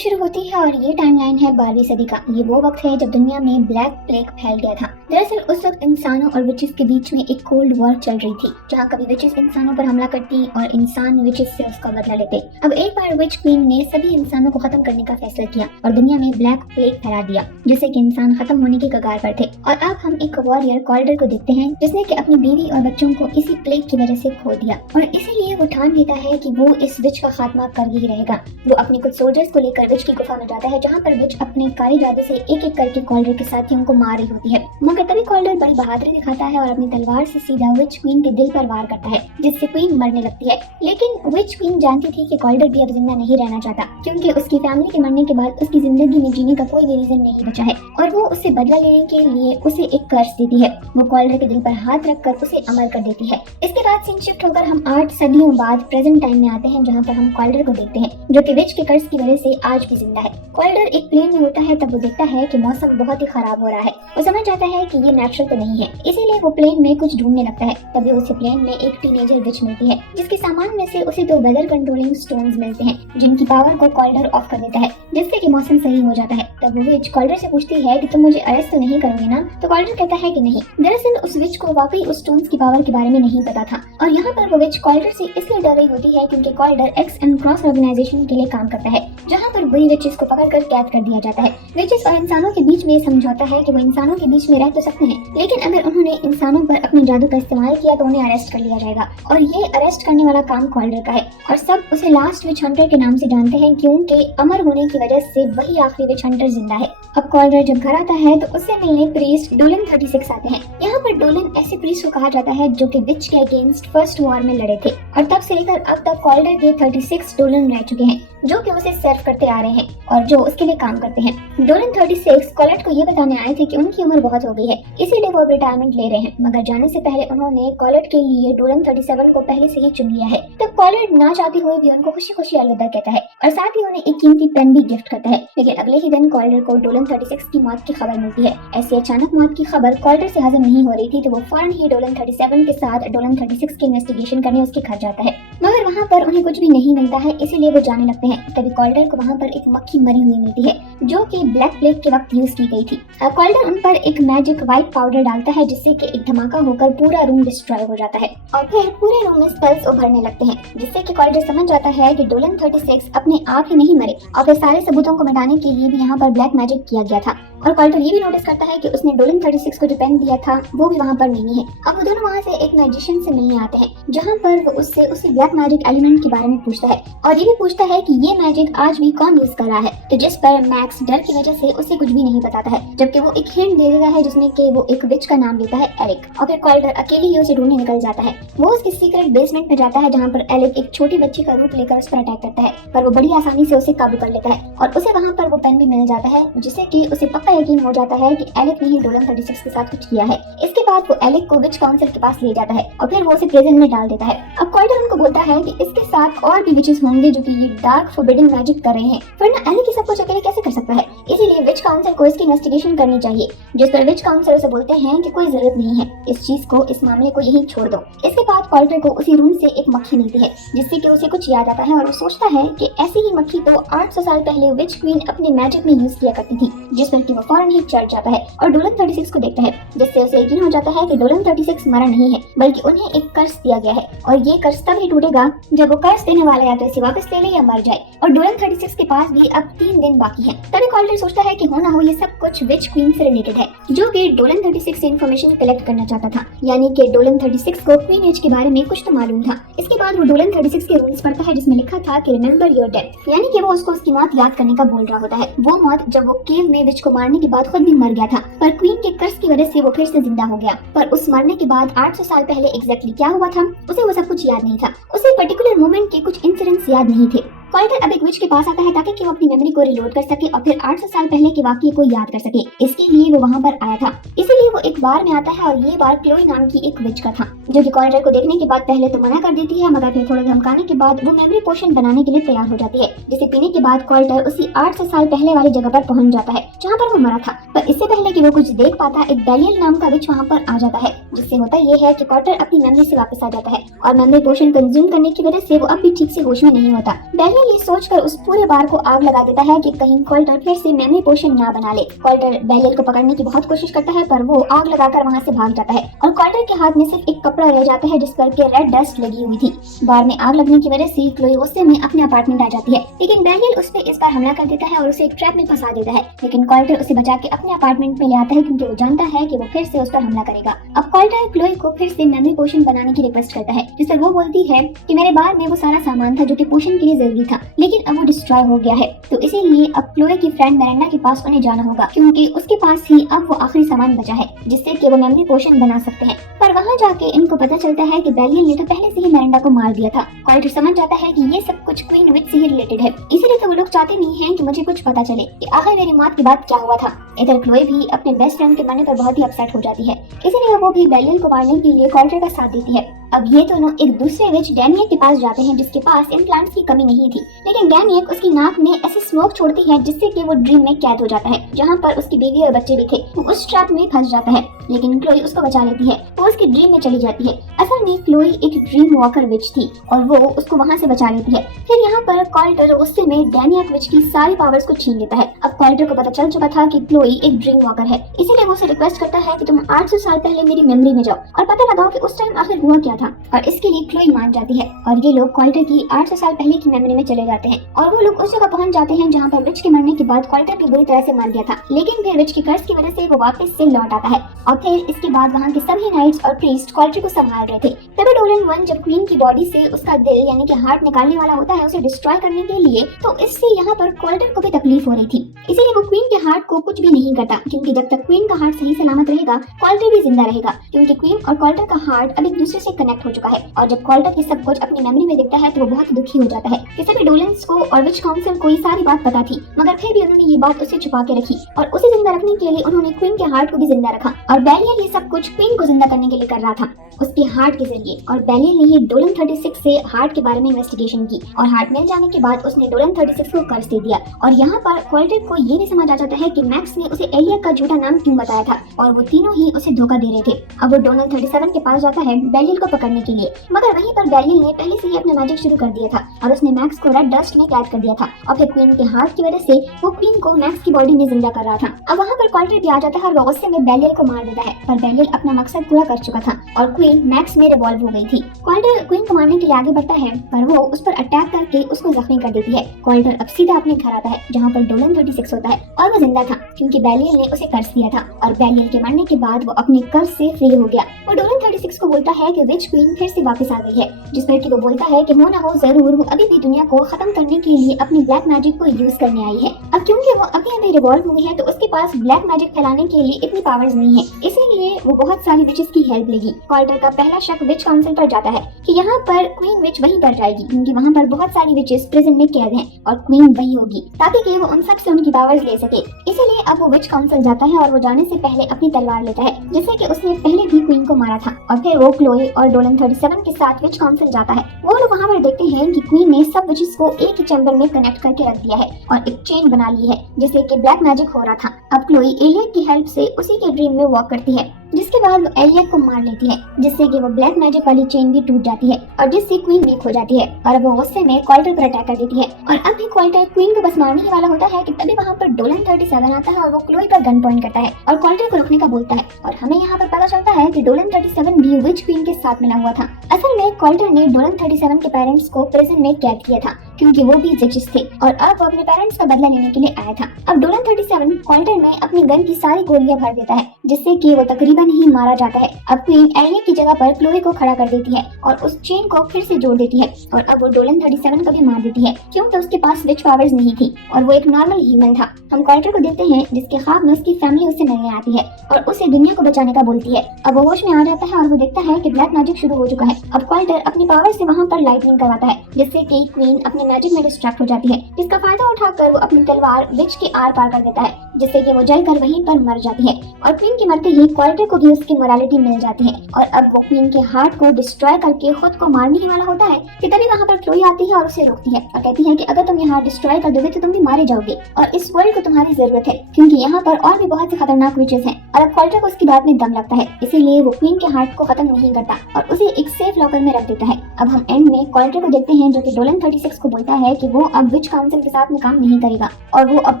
शुरू होती है और ये टाइमलाइन है 12वीं सदी का। ये वो वक्त है जब दुनिया में ब्लैक प्लेग फैल गया था। दरअसल उस वक्त इंसानों और विचेस के बीच में एक कोल्ड वॉर चल रही थी, जहाँ कभी विचेस इंसानों पर हमला करती और इंसान विचेस से उसका बदला लेते। अब एक बार विच क्वीन ने सभी इंसानों को खत्म करने का फैसला किया और दुनिया में ब्लैक प्लेग फैला दिया, जिससे कि इंसान खत्म होने की कगार पर थे। और अब हम एक वॉरियर कॉल्डर को देखते हैं, जिसने कि अपनी बीवी और बच्चों को इसी प्लेग की वजह से खो दिया और इसीलिए वो ठान लेता है कि वो इस विच का खात्मा कर ही रहेगा। वो अपने कुछ सोल्जर्स को लेकर विच की गुफा में जाता है, जहाँ पर विच अपने कारी जादू से एक एक करके कॉल्डर के साथियों को मार रही होती है। मगर तभी कॉल्डर बड़ी बहादुरी दिखाता है और अपनी तलवार से सीधा विच क्वीन के दिल पर वार करता है, जिससे क्वीन मरने लगती है। लेकिन विच क्वीन जानती थी कि कॉल्डर भी अब जिंदा नहीं रहना चाहता, क्योंकि उसकी फैमिली के मरने के बाद उसकी जिंदगी में जीने का कोई भी रीजन नहीं बचा है और वो उससे बदला लेने के लिए उसे एक कर्ज देती है। वो कॉल्डर के दिल पर हाथ रखकर उसे अमर कर देती है। इसके बाद सीन शिफ्ट होकर हम 8 सदियों बाद प्रेजेंट टाइम में आते हैं, जहाँ पर हम कॉल्डर को देखते हैं, जो कि विच के कर्ज की वजह से आज भी जिंदा है। कॉल्डर एक प्लेन में होता है, तब वो देखता है कि मौसम बहुत ही खराब हो रहा है। वो समझ जाता है कि ये नेचुरल तो नहीं है, इसीलिए वो प्लेन में कुछ ढूंढने लगता है। तभी उसे प्लेन में एक टीनेजर विच मिलती है, जिसके सामान में से उसे 2 वेदर कंट्रोलिंग स्टोन्स मिलते हैं, जिनकी पावर को कॉल्डर ऑफ कर देता है, जिससे कि मौसम सही हो जाता है। तब वो विच कॉल्डर से पूछती है कि तुम मुझे अरेस्ट तो नहीं करोगे ना? तो कॉल्डर कहता है कि नहीं। दरअसल उस विच को वाकई उस स्टोन्स की पावर के बारे में नहीं पता था और यहाँ पर वो विच कॉल्डर से इसलिए डर रही होती है क्योंकि कॉल्डर एक्स एंड क्रॉस ऑर्गेनाइजेशन के लिए काम करता है, जहाँ पर बुरी विचेस को पकड़कर कैद कर दिया जाता है। विचेस और इंसानों के बीच में समझौता है कि वो इंसानों के बीच में रह तो सकते हैं, लेकिन अगर उन्होंने इंसानों पर अपने जादू का इस्तेमाल किया तो उन्हें अरेस्ट कर लिया जाएगा। और ये अरेस्ट करने वाला काम कॉल्डर का है और सब उसे लास्ट विच हंटर के नाम से जानते हैं, क्योंकि अमर होने की वजह से वही आखिरी विच हंटर जिंदा है। अब कॉल्डर जब घर आता है तो उससे मिलने प्रीस्ट डोलन 36 आते हैं। यहाँ पर डोलन ऐसे प्रीस्ट को कहा जाता है जो कि विच के अगेंस्ट फर्स्ट वॉर में लड़े थे और तब से लेकर अब तक कॉल्डर के 36 डोलन रह चुके हैं, जो कि उसे सर्व करते आ रहे हैं और जो उसके लिए काम करते हैं। डोलन 36 कॉलेट को ये बताने आए थे कि उनकी उम्र बहुत हो गई है, इसीलिए वो रिटायरमेंट ले रहे हैं। मगर जाने से पहले उन्होंने कॉलेट के लिए डोलन 37 को पहले से ही चुन लिया है। तब कॉलेट ना चाहते हुए भी उनको खुशी खुशी अलविदा कहता है और साथ ही उन्हें एक कीमती पेन भी गिफ्ट करता है। लेकिन अगले ही दिन कॉल्डर को डोलन 36 की मौत की खबर मिलती है। ऐसी अचानक मौत की खबर कॉल्डर से हजम नहीं हो रही थी, तो वो फौरन ही डोलन 37 के साथ डोलन 36 की इन्वेस्टिगेशन करने उसके घर जाता है। मगर वहाँ पर उन्हें कुछ भी नहीं मिलता है, इसीलिए वो जाने लगते हैं। तभी कॉल्डर को वहाँ पर एक मक्खी मरी हुई मिलती है, जो कि ब्लैक प्लेग के वक्त यूज की गई थी। कॉल्डर उन पर एक मैजिक व्हाइट पाउडर डालता है, जिससे कि एक धमाका होकर पूरा रूम डिस्ट्रॉय हो जाता है और फिर पूरे रूम में स्पेल्स उभरने लगते हैं, जिससे कि कॉल्डर समझ जाता है कि डोलन 36 अपने आप ही नहीं मरे और फिर सारे सबूतों को मिटाने के लिए भी यहाँ पर ब्लैक मैजिक किया गया था। और कॉल्डर ये भी नोटिस करता है कि उसने डोलन 36 को जो पेन दिया था वो भी वहाँ पर नहीं है। अब वो दोनों वहाँ से एक मैजिशियन से मिलने आते हैं, जहाँ पर वो उससे उसी ब्लैक मैजिक एलिमेंट के बारे में पूछता है और ये भी पूछता है कि ये मैजिक आज भी कौन यूज कर रहा है। तो जिस पर मैक्स डर की वजह से उसे कुछ भी नहीं बताता है, जबकि वो एक हिंट दे देता है जिसमें कि वो एक विच का नाम लेता है एरिक। और फिर कॉल्डर अकेले ही उसे ढूंढने निकल जाता है। वो उसके सीक्रेट बेसमेंट में जाता है, जहाँ पर एरिक एक छोटी बच्ची का रूप लेकर उस पर अटैक करता है, पर वो बड़ी आसानी से उसे काबू कर लेता है और उसे वहाँ पर वो पेन भी मिल जाता है, जिससे कि उसे पक्का यकीन हो जाता है कि एलिक ने ही डोलन 36 के साथ कुछ किया है। इसके बाद वो एलिक को विच काउंसिल के पास ले जाता है और फिर वो उसे प्रिजन में डाल देता है। अब कॉल्डर उनको बोलता है कि इसके साथ और भी विचेस होंगे जो कि ये डार्क फॉरबिडन मैजिक कर रहे हैं, वरना एलिक ये सब कुछ अकेले कैसे कर सकता है। इसीलिए विच काउंसिल को इसकी इन्वेस्टिगेशन करनी चाहिए, जिस पर विच काउंसिल उसे बोलते हैं कि कोई जरूरत नहीं है, इस चीज को, इस मामले को यहीं छोड़ दो। इसके बाद कॉल्डर को उसी रूम से एक मक्खी मिलती है, जिससे कि उसे कुछ याद आता है और वो सोचता है कि ऐसी ही मक्खी तो 800 साल पहले विच क्वीन अपने मैजिक में यूज किया करती थी, जिस पर कि वो फौरन ही चढ़ जाता है और डोलन 36 को देखता है, जिससे उसे यकीन हो जाता है कि डोलन 36 मरा नहीं है, बल्कि उन्हें एक कर्ज दिया गया है और ये कर्ज तब ही टूटेगा जब वो कर्ज देने वाला या तो इसे वापस ले ले या मर जाए। और डोलन 36 के पास भी अब 3 दिन बाकी हैं। तभी कॉल्डर सोचता है कि हो ना हो ये सब कुछ विच क्वीन से रिलेटेड है, जो कि डोलन 36 से इंफॉर्मेशन कलेक्ट करना चाहता था, यानी कि डोलन 36 को क्वीन एज के बारे में कुछ तो मालूम था। इसके बाद वो डोलन 36 के रूल्स पढ़ता है, जिसमें लिखा था कि रिमेंबर योर डेथ, यानी कि वो उसको उसकी मौत याद करने का बोल रहा होता है। वो मौत जब वो केव में विच को मारने के बाद खुद भी मर गया था, पर क्वीन के कर्ज की वजह से वो फिर से जिंदा हो गया। पर उस मरने के बाद 800 साल पहले एग्जैक्टली क्या हुआ था उसे वो सब कुछ याद नहीं था। उसे पर्टिकुलर मोमेंट के कुछ इंसिडेंट्स याद नहीं थे। कॉल्डर अब एक विच के पास आता है ताकि कि वो अपनी मेमोरी को रिलोड कर सके और फिर 800 साल पहले के वाकये को याद कर सके। इसके लिए वो वहाँ पर आया था, इसीलिए वो एक बार में आता है और ये बार क्लोई नाम की एक विच का था, जो कि कॉल्डर को देखने के बाद पहले तो मना कर देती है, मगर फिर थोड़ा धमकाने के बाद वो मेमोरी पोशन बनाने के लिए तैयार हो जाती है, जिसे पीने के बाद कॉल्डर उसी 800 साल पहले वाली जगह पर पहुंच जाता है जहाँ पर वो मरा था। पर इससे पहले कि वो कुछ देख पाता, एक बेलियल नाम का विच वहाँ पर आ जाता है, जिससे होता ये है कि कॉल्डर अपनी मेमोरी से वापस आ जाता है और मेमोरी पोशन कंज्यूम करने की वजह से वो अब भी ठीक से होश में नहीं होता। बेलियल बेलियल ये सोचकर उस पूरे बार को आग लगा देता है कि कहीं कॉल्टर फिर से मेमोरी पोशन ना बना ले। कॉल्टर बेलियल को पकड़ने की बहुत कोशिश करता है पर वो आग लगाकर वहाँ से भाग जाता है और कॉल्टर के हाथ में सिर्फ एक कपड़ा रह जाता है जिस पर के रेड डस्ट लगी हुई थी। बार में आग लगने की वजह से क्लोई गुस्से में अपने अपार्टमेंट आ जाती है, लेकिन बेलियल उस पर इस बार हमला कर देता है और उसे एक ट्रैप में फंसा देता है। लेकिन कॉल्टर उसे बचा के अपने अपार्टमेंट में ले आता है क्योंकि वो जानता है कि वो फिर से उस पर हमला करेगा। अब कॉल्टर क्लोई को फिर से मेमोरी पोशन बनाने की रिक्वेस्ट करता है, जिस पर वो बोलती है कि मेरे बार में वो सारा सामान था जो कि पोशन के लिए जरूरी था, लेकिन अब वो डिस्ट्रॉय हो गया है, तो इसीलिए अब क्लोई की फ्रेंड मिरांडा के पास उन्हें जाना होगा क्योंकि उसके पास ही अब वो आखिरी सामान बचा है जिससे कि वो मेमोरी पोशन बना सकते हैं। पर वहाँ जाके इनको पता चलता है कि बेलियल ने तो पहले से ही मिरांडा को मार दिया था। कॉल्टर समझ जाता है कि ये सब कुछ क्वीन विच से ही रिलेटेड है, इसीलिए तो वो लोग चाहते नहीं हैं कि मुझे कुछ पता चले कि आखिर मेरी मौत के बाद क्या हुआ था। इधर क्लोई भी अपने बेस्ट फ्रेंड के मरने पर बहुत ही अपसेट हो जाती है, इसीलिए वो भी बेलियल को मारने के लिए कॉल्टर का साथ देती है। अब ये दोनों एक दूसरे विच डैनियक के पास जाते हैं जिसके पास इम्प्लांट्स की कमी नहीं थी, लेकिन डैनियक उसकी नाक में ऐसी स्मोक छोड़ती है जिससे कि वो ड्रीम में कैद हो जाता है जहाँ पर उसकी बीवी और बच्चे भी थे। वो उस ट्रैप में फंस जाता है, लेकिन क्लोई उसको बचा लेती है। वो उसकी ड्रीम में चली जाती है। असल में क्लोई एक ड्रीम वॉकर विच थी और वो उसको वहाँ से बचा लेती है। फिर यहाँ पर कॉल्टर उससे में डैनियक विच की सारी पावर्स को छीन लेता है। अब कॉल्टर को पता चल चुका था कि क्लोई एक ड्रीम वॉकर है, इसीलिए वो उसे रिक्वेस्ट करता है कि तुम 800 साल पहले मेरी मेमोरी में जाओ और पता लगाओ कि उस टाइम आखिर हुआ क्या था। और इसके लिए क्लोई मान जाती है और ये लोग कॉल्टर की 800 साल पहले की मेमोरी में चले जाते हैं और वो लोग उस जगह पहुंच जाते हैं जहाँ पर विच के मरने के बाद कॉल्टर भी बुरी तरह से मार दिया था, लेकिन फिर विच की कर्ज की वजह से वो वापस से लौट आता है। और फिर इसके बाद वहाँ के सभी नाइट्स और प्रीस्ट कॉल्टर को संभाल रहे थे। तभी डोलन वन जब क्वीन की बॉडी से उसका दिल यानी कि हार्ट निकालने वाला होता है उसे डिस्ट्रॉय करने के लिए, तो इससे यहाँ पर कॉल्टर को भी तकलीफ हो रही थी, इसीलिए वो क्वीन के हार्ट को कुछ भी नहीं करता क्योंकि जब तक क्वीन का हार्ट सही सलामत रहेगा कॉल्टर भी जिंदा रहेगा, क्योंकि क्वीन और कॉल्टर का हार्ट अब एक दूसरे से कनेक्ट हो चुका है। और जब कॉल्टर ये सब कुछ अपनी मेमोरी में देखता है तो वो बहुत दुखी हो जाता है कि सभी डोलेंस को और विच काउंसिल को ये सारी बात पता थी, मगर फिर भी उन्होंने ये बात उससे छुपा के रखी और उसे जिंदा रखने के लिए उन्होंने क्वीन के हार्ट को भी जिंदा रखा। और बेलियल ये सब कुछ क्वीन को जिंदा करने के लिए कर रहा था उसके हार्ट के जरिए। और बेलियल ने ही डोलन 36 से हार्ट के बारे में इन्वेस्टिगेशन की और हार्ट मिल जाने के बाद उसने डोलन 36 को कर्ज दे दिया। और यहाँ पर कॉल्टर को ये भी समझ आ जाता है कि मैक्स ने उसे एलियक का झूठा नाम क्यों बताया था और वो तीनों ही उसे धोखा दे रहे थे। अब वो डोलन 37 के पास जाता है बेलियल को पकड़ने के लिए, मगर वहीं पर बेलियल ने पहले से ही अपना मैजिक शुरू कर दिया था और उसने मैक्स को रेड डस्ट में कैद कर दिया था। और फिर क्वीन के हार्ट की वजह से वो क्वीन को मैक्स की बॉडी में जिंदा कर रहा था। अब वहाँ पर कॉल्टर भी आ जाता है और वो गुस्से में बेलियल को मार देता है, पर बेलियल अपना मकसद पूरा कर चुका था और क्वीन मैक्स में रिवॉल्व हो गई थी। कॉल्टर क्वीन को मारने के लिए आगे बढ़ता है पर वो उस पर अटैक करके उसको जख्मी कर देती है। कॉल्टर अब सीधा अपने घर आता है जहाँ पर डोलन 36 होता है और वो जिंदा था क्योंकि बेलियल ने उसे कर्ज दिया था और बेलियल के मरने के बाद वो अपने कर्ज से फ्री हो गया। वो डोलन 36 को बोलता है कि विच क्वीन फिर से वापस आ गई है, जिस पर कि वो बोलता है कि हो ना हो जरूर वो अभी भी दुनिया को खत्म करने के लिए अपनी ब्लैक मैजिक को यूज करने आई है। अब क्योंकि वो अभी रिवॉल्व हुई है तो उसके पास ब्लैक मैजिक फैलाने के लिए इतनी पावर्स नहीं है, इसीलिए वो बहुत सारी विचेस की हेल्प लेगी। कॉल्टर का पहला शक विच काउंसिल पर जाता है कि यहाँ पर क्वीन विच वहीं पर जाएगी क्योंकि वहाँ पर बहुत सारी विचेस प्रिजन में कैद हैं और क्वीन वही होगी ताकि कि वो उन सब से उनकी पावर्स ले सके। इसीलिए अब वो विच काउंसिल जाता है और वो जाने से पहले अपनी तलवार लेता है जिससे कि उसने पहले भी क्वीन को मारा था। और फिर वो क्लोई और डोलन 37 के साथ विच काउंसिल जाता है। वो लोग वहाँ पर देखते हैं कि क्वीन ने सब विचेस को एक ही चैम्बर में कनेक्ट करके रख दिया है और एक चेन बना ली है जिससे कि ब्लैक मैजिक हो रहा था। अब क्लोई एलियट की हेल्प से उसी के ड्रीम में वॉक करती है, जिसके बाद वो एलियट को मार लेती है जिससे कि वो ब्लैक मैजिक वाली चेन भी टूट जाती है और जिससे क्वीन वीक हो जाती है और अब वो गुस्से में कॉल्टर पर अटैक कर देती है। और अब भी कॉल्टर क्वीन को बस मारने ही वाला होता है कि तभी वहाँ पर डोलन 37 आता है और वो क्लोई पर गन पॉइंट करता है और कॉल्टर को रुकने का बोलता है। और हमें यहाँ पर पता चलता है कि डोलन 37 भी विच क्वीन के साथ मिला हुआ था। असल में कॉल्टर ने डोलन 37 के पेरेंट्स को प्रिजन में कैद किया था क्योंकि वो भी विचेस थे और अब वो अपने पेरेंट्स का बदला लेने के लिए आया था। अब डोलन 37 कॉल्टर में अपनी गन की सारी गोलियां भर देता है जिससे कि वो तकरीबन ही मारा जाता है। अब क्वीन एलियट की जगह पर क्लोई को खड़ा कर देती है और उस चेन को फिर से जोड़ देती है और अब वो डोलन 37 को भी मार देती है क्योंकि उसके पास विच पावर्स नहीं थी और वो एक नॉर्मल ह्यूमन था। हम कॉल्टर को देखते हैं जिसके ख्वाब में उसकी फैमिली उससे मिलने आती है और उसे दुनिया को बचाने का बोलती है। अब वो होश में आ जाता है और वो देखता है कि ब्लैक मैजिक शुरू हो चुका है। अब कॉल्टर अपनी पावर से वहाँ पर लाइटनिंग करवाता है जिससे कि क्वीन अपने मैजिक में डिस्ट्रैक्ट हो जाती है, जिसका फायदा उठाकर वो अपनी तलवार विच के आर पार कर देता है जिससे कि वो जलकर वहीं पर मर जाती है। और क्वीन के मरते ही कॉल्टर को भी उसकी मोरालिटी मिल जाती है और अब वो क्वीन के हार्ट को डिस्ट्रॉय करके खुद को मारने ही वाला होता है कि तभी वहाँ पर क्लोई आती है और उसे रोकती है और कहती है कि अगर तुम ये हार्ट डिस्ट्रॉय कर दोगे तो तुम भी मारे जाओगे और इस वर्ल्ड को तुम्हारी जरूरत है क्योंकि यहाँ पर और भी बहुत से खतरनाक विचेस हैं। और अब कॉल्टर को उसकी बात में दम लगता है, इसीलिए वो क्वीन के हार्ट को खत्म नहीं करता और उसे एक सेफ लॉकर में रख देता है। अब हम एंड में कॉल्टर को देखते हैं जो कि डोलन 36 को बोलता है कि वो अब विच काउंसिल के साथ में काम नहीं करेगा और वो अब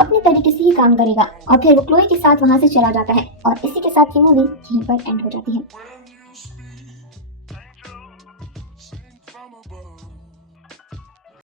अपने तरीके से ही काम करेगा और फिर वो क्लोई के साथ वहाँ से चला जाता है और इसी के साथ ये मूवी यहीं पर एंड हो जाती है।